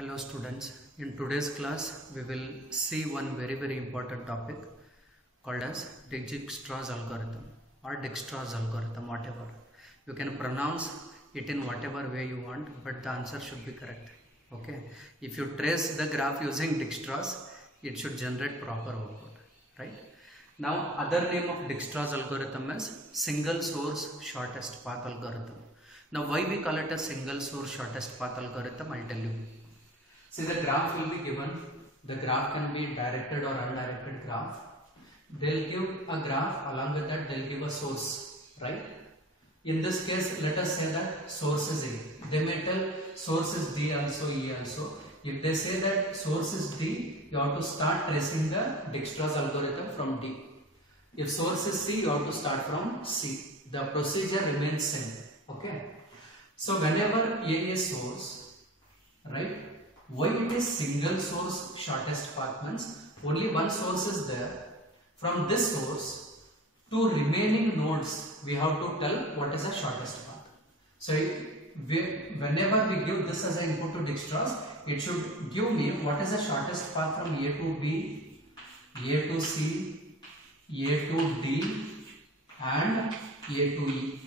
Hello students, in today's class we will see one very important topic called as Dijkstra's algorithm or Dijkstra's algorithm, whatever. You can pronounce it in whatever way you want, but the answer should be correct. Okay, if you trace the graph using Dijkstra's, it should generate proper output, right? Now other name of Dijkstra's algorithm is single source shortest path algorithm. Now why we call it a single source shortest path algorithm, I'll tell you. See, the graph will be given. The graph can be directed or undirected graph. They'll give a graph, along with that they'll give a source, right? In this case, let us say that source is A. They may tell source is D also, E also. If they say that source is D, you have to start tracing the Dijkstra's algorithm from D. If source is C, you have to start from C. The procedure remains same. Okay. So whenever A is source, right? Why it is single source shortest path means only one source is there. From this source to remaining nodes, we have to tell what is the shortest path. So whenever we give this as an input to Dijkstra's, it should give me what is the shortest path from A to B, A to C, A to D and A to E.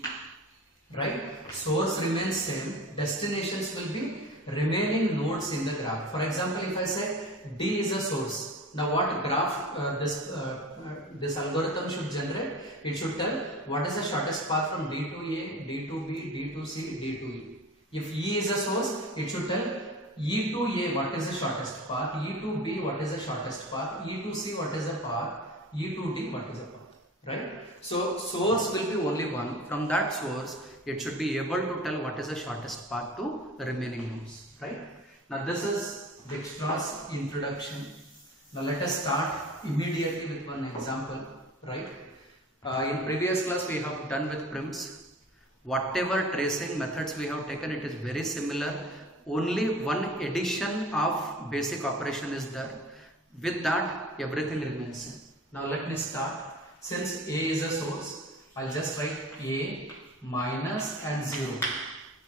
Right? Source remains same. Destinations will be remaining nodes in the graph. For example, if I say D is a source, now what graph this algorithm should generate? It should tell what is the shortest path from D to A, D to B, D to C, D to E. If E is a source, it should tell E to A what is the shortest path, E to B what is the shortest path, E to C what is the path, E to D what is the path. Right? So source will be only one. From that source, it should be able to tell what is the shortest path to the remaining nodes, right? Now this is Dijkstra's introduction. Now let us start immediately with one example, right? In previous class we have done with prims. Whatever tracing methods we have taken, it is very similar. Only one addition of basic operation is there. With that, everything remains same. Now let me start. Since A is a source, I'll just write A minus and 0.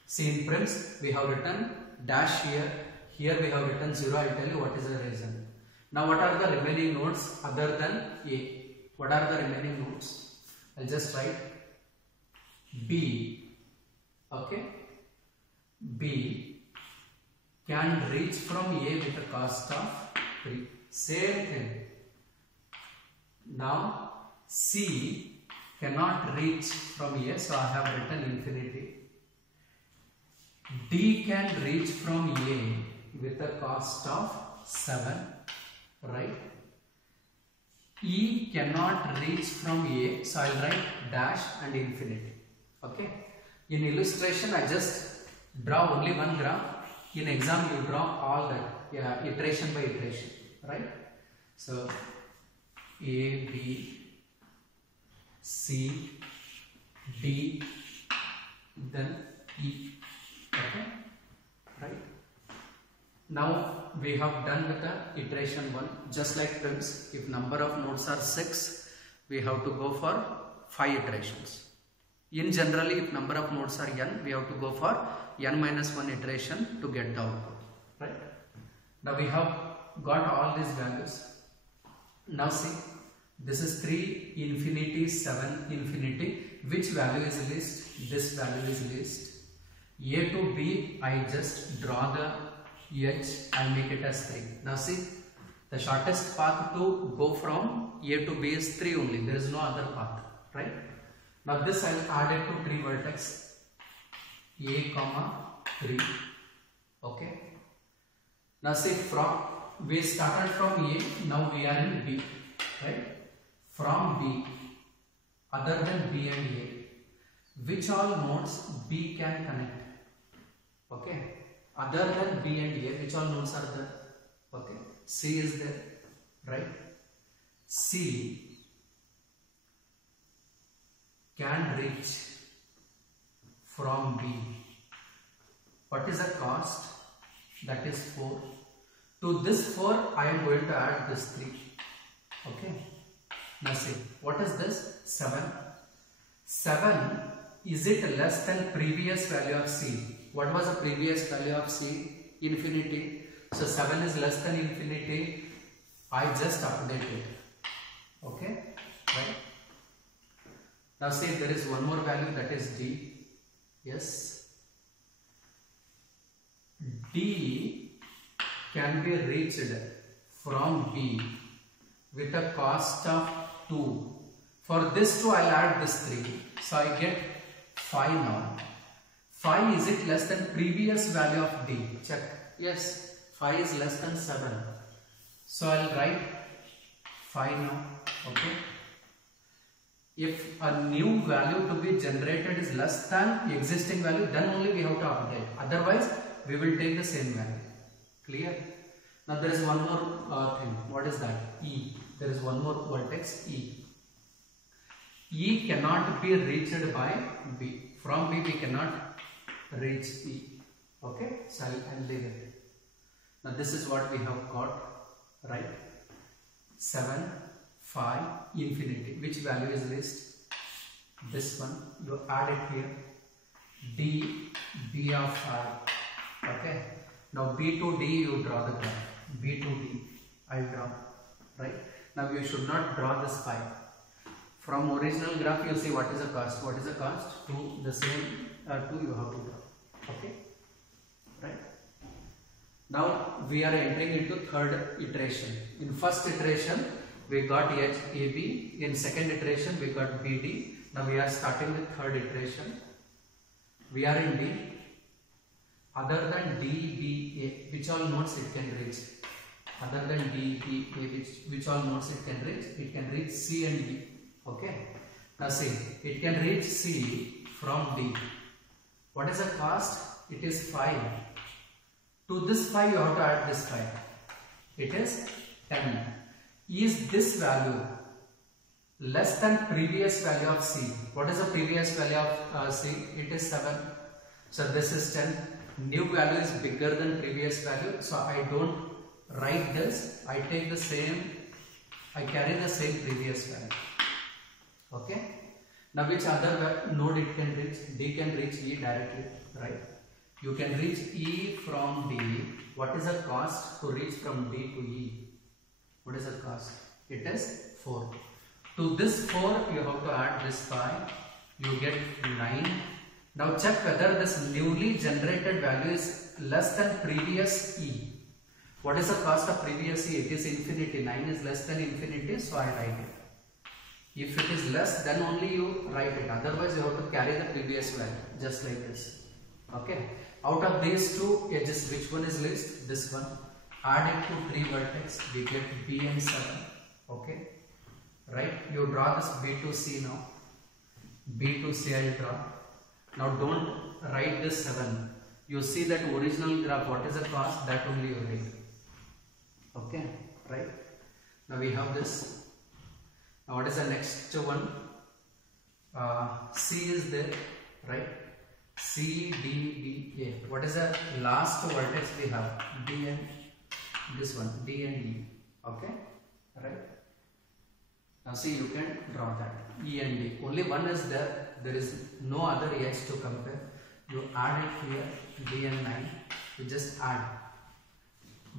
See, in prims we have written dash here, here we have written 0. I'll tell you what is the reason. Now what are the remaining nodes other than A? What are the remaining nodes? I'll just write B. Okay, B can reach from A with a cost of 3. Same thing. Now C cannot reach from A, so I have written infinity. D can reach from A with a cost of 7, right? E cannot reach from A, so I will write dash and infinity. Okay. In illustration, I just draw only one graph. In exam, you draw all that, iteration by iteration, right? So A, B, C, D, then E. Okay, right? Now we have done with the iteration 1. Just like prims, if number of nodes are 6, we have to go for 5 iterations. In generally, if number of nodes are n, we have to go for n minus 1 iteration to get the output. Right? Now we have got all these values. Now see. This is 3 infinity, 7 infinity. Which value is least? This value is least. A to B, I just draw the edge and make it as 3. Now see, the shortest path to go from A to B is 3 only. There is no other path, right? Now this I will add it to 3 vertex. A, 3. Okay. Now see, we started from A, now we are in B, right? From B, other than B and A, which all nodes B can connect? Okay, other than B and A, which all nodes are there? Okay, C is there, right? C can reach from B. What is the cost? That is 4. To this 4, I am going to add this 3. Okay. Now see, what is this? 7. 7, is it less than previous value of C? What was the previous value of C? Infinity. So 7 is less than infinity. I just update it. Okay, right? Now see, there is one more value, that is D. Yes, D can be reached from B with a cost of 2. For this 2 I'll add this 3. So I get 5 now. 5, is it less than previous value of D? Check. Yes, 5 is less than 7. So I'll write 5 now. Okay. If a new value to be generated is less than existing value, then only we have to update. Otherwise, we will take the same value. Clear? Now there is one more thing. What is that? E. There is one more vertex, E. E cannot be reached by B. From B we cannot reach E. Okay? So I'll leave it. Now this is what we have got, right? 7, 5, infinity. Which value is least? This one. You add it here. D, B of I. Okay. Now B to D you draw the graph. B to D. I'll draw. Right. Now you should not draw this 5. From original graph you see what is the cost. What is the cost? 2. The same 2 you have to draw. Okay. Right. Now we are entering into third iteration. In first iteration we got AB. In second iteration we got BD. Now we are starting with third iteration. We are in D. Other than DBA, which all nodes it can reach? Other than DBA, which all nodes it can reach? It can reach C and D. Okay. Now see, it can reach C from D. What is the cost? It is 5. To this 5 you have to add this 5. It is 10. Is this value less than previous value of C? What is the previous value of C? It is 7. So this is 10. New value is bigger than previous value. So I don't write this. I take the same. I carry the same previous value. Okay. Now which other node it can reach? D can reach E directly. Right. You can reach E from D. What is the cost to reach from D to E? What is the cost? It is 4. To this 4 you have to add this 5. You get 9. Now check whether this newly generated value is less than previous E. What is the cost of previous E? It is infinity. 9 is less than infinity, so I write it. If it is less, then only you write it. Otherwise you have to carry the previous value, just like this. Okay. Out of these two edges, which one is least? This one. Add it to 3 vertex, we get B and 7. Okay. Right. You draw this B to C now. B to C I will draw. Now don't write this 7. You see that original graph, what is the cost? That only you write. Okay. Right. Now we have this. Now what is the next one? C is there. Right. C, D, B, A. What is the last vertex we have? D and this one, D and E. Okay, right? Now see, you can draw that. E and D. Only one is there. There is no other edge to compare. You add it here, D and 9. You just add.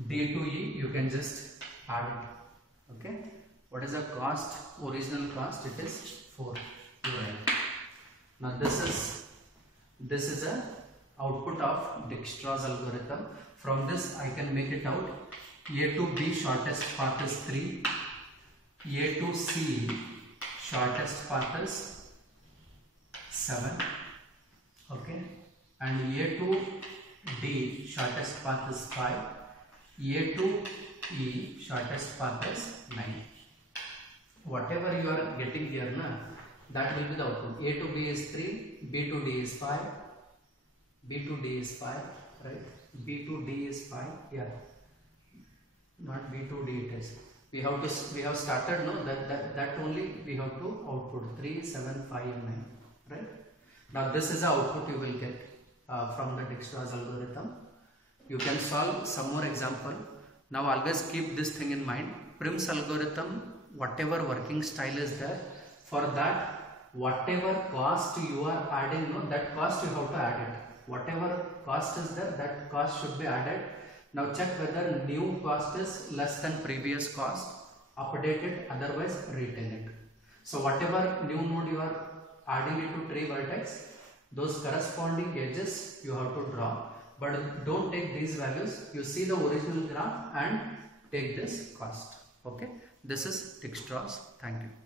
D to E, you can just add it. Okay. What is the cost? Original cost, it is 4. Right. Now this is a output of Dijkstra's algorithm. From this I can make it out. A to B shortest path is 3. A to C shortest path is 7. Okay. And A to D shortest path is 5. A to E shortest path is 9. Whatever you are getting here, that will be the output. A to B is 3, B to D is 5, B to D is 5, right? B to D is 5, yeah. Not B to D it is. We have started, no, that only we have to output 3, 7, 5 and 9, right? Now this is the output you will get from the Dijkstra's algorithm. You can solve some more example. Now always keep this thing in mind. Prim's algorithm, whatever working style is there, for that whatever cost you are adding, no, that cost you have to add it. Whatever cost is there, that cost should be added. Now check whether new cost is less than previous cost, update it, otherwise retain it. So whatever new node you are adding into tree vertex, those corresponding edges you have to draw, but don't take these values. You see the original graph and take this cost. Okay, this is Dijkstra's. Thank you.